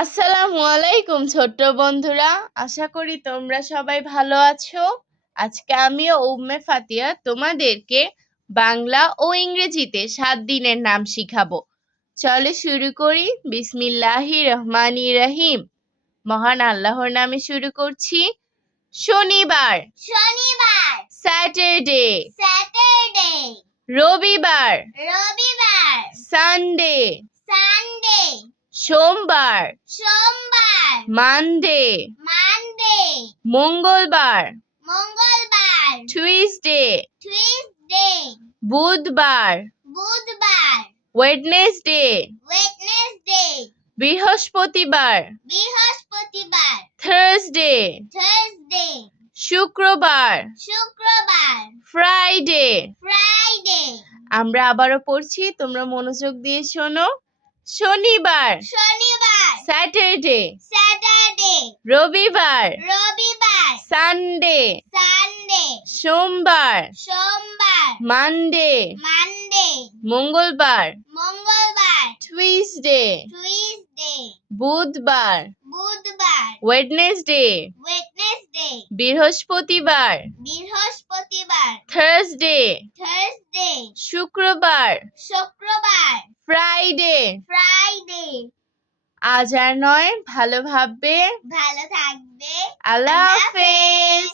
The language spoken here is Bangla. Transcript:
আসসালামু আলাইকুম ছোট্ট বন্ধুরা, আশা করি তোমরা সবাই ভালো আছো। আজকে আমি উম্মে ফাতিয়া তোমাদেরকে বাংলা ও ইংরেজিতে 7 দিনের নাম শিখাবো। চলো শুরু করি। বিসমিল্লাহির রহমানির রহিম। মহান আল্লাহর নামে শুরু করছি। শনিবার, শনিবার, স্যাটারডে, স্যাটারডে, রবিবার, রবিবার, সানডে, সানডে, সোমবার, সোমবার, মানডে, মানডে, মঙ্গলবার, মঙ্গলবার, টুইসডে, টুইসডে, বুধবার, বুধবার, ওয়েডনেসডে, ওয়েডনেসডে, বৃহস্পতিবার, বৃহস্পতিবার, থার্সডে, থার্সডে, শুক্রবার, শুক্রবার, ফ্রাইডে। ফ্রাইডে। আমরা আবারও পড়ছি, তোমরা মনোযোগ দিয়ে শোনো। শনিবার, শনিবার, স্যাটারডে, স্যাটারডে, রবিবার, রবিবার, সানডে, সানডে, সোমবার, সোমবার, মানডে, মানডে, মঙ্গলবার, মঙ্গলবার, টুইসডে, টুইসডে, বুধবার, বুধবার, ওয়েডনেসডে, ওয়েডনেসডে, বৃহস্পতিবার, বৃহস্পতিবার, থার্সডে, থার্সডে, শুক্রবার, শুক্রবার, ফ্রাইডে। ফ্রাইডে। আজ আর নয়, ভালো ভাববে। ভালো থাকবে। আল্লাহ হাফেজ।